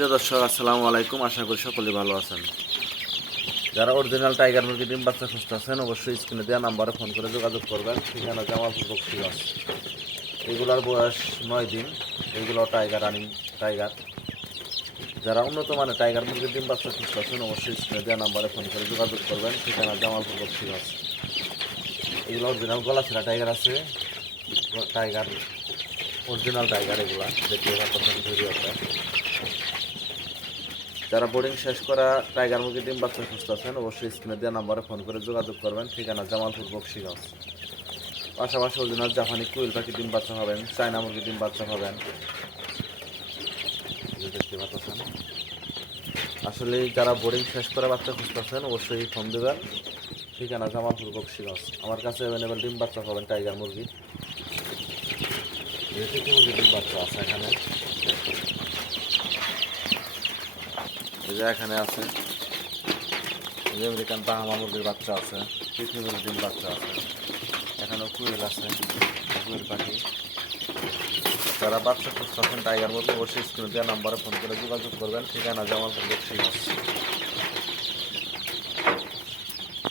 প্রিয় দর্শক, আসসালামু আলাইকুম। আশা করি সকলে ভালো আছেন। যারা অরিজিনাল টাইগার মুরগি ডিম বাচ্চা খুঁজতেছেন অবশ্যই স্ক্রিনে দেওয়া নাম্বারে ফোন করে যোগাযোগ করবেন। ঠিকানা জামালপুর বকশিগঞ্জ। এগুলার বয়স 9 দিন। এগুলো টাইগার রানিং টাইগার। যারা উন্নত মানের টাইগার মুরগির ডিম বাচ্চা খুঁজতেছেন অবশ্যই স্ক্রিনে দেওয়া নাম্বারে ফোন করে যোগাযোগ করবেন। ঠিকানা জামালপুর বকশিগঞ্জ। এগুলো অরিজিনাল গলাছেরা টাইগার আছে। টাইগার অরিজিনাল টাইগার এগুলা দেখতে পাচ্ছেন ভিডিওতে। যারা বোর্ডিং শেষ করা টাইগার মুরগির ডিম বাচ্চা খুঁজতেছেন অবশ্যই স্ক্রিনে দেওয়া নাম্বারে ফোন করে যোগাযোগ করবেন। ঠিকানা জামালপুর বকশিগঞ্জ। পাশাপাশি অরিজিনাল জাপানি কুইল পাখি ডিম বাচ্চা পাবেন, চায়না মুরগির ডিম বাচ্চা পাবেন। দেখতে পাচ্ছেন। আসলে যারা বোর্ডিং শেষ করা বাচ্চা খুঁজতেছেন অবশ্যই ফোন দেবেন। ঠিকানা জামালপুর বকশিগঞ্জ। আমার কাছে অ্যাভেলেবেল ডিম বাচ্চা পাবেন টাইগার মুরগি। মুরগির ডিম বাচ্চা আছে এখানে। এখানে আছে আমেরিকান বাহামা মুরগির বাচ্চা আছে, পৃথিবীর ডিম বাচ্চা আছে। এখানেও কুইল আছে, কুইল পাখি। যারা বাচ্চা খুঁজতেছেন টাইগার মুরগি অবশ্যই স্ক্রিনে দেওয়া নাম্বারে ফোন করে যোগাযোগ করবেন। ঠিকানা জামালপুর বকশিগঞ্জ।